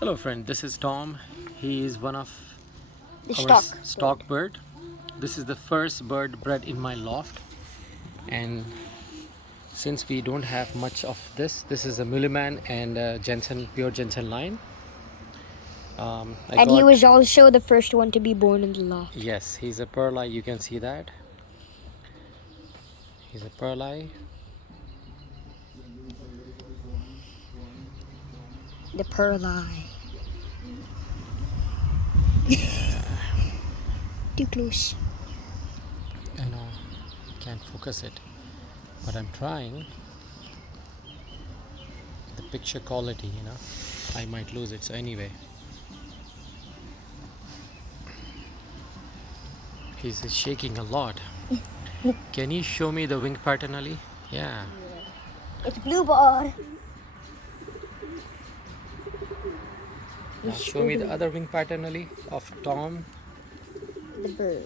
Hello friend, this is Tom. He is one of The our stock. stock bird. This is the first bird bred in my loft, and since we don't have much of this is a Mulliman and a Jensen, pure Jensen line. He was also the first one to be born in the loft. Yes, he's a pearl eye. You can see that. He's a pearl eye. The pearl eye. Too close. I know, can't focus it, but I'm trying. The picture quality, I might lose it. So anyway, he's shaking a lot. Can you show me the wing pattern, Ali? Yeah. It's blue bar. Now show me the other wing pattern, Ali, of Tom. The bird.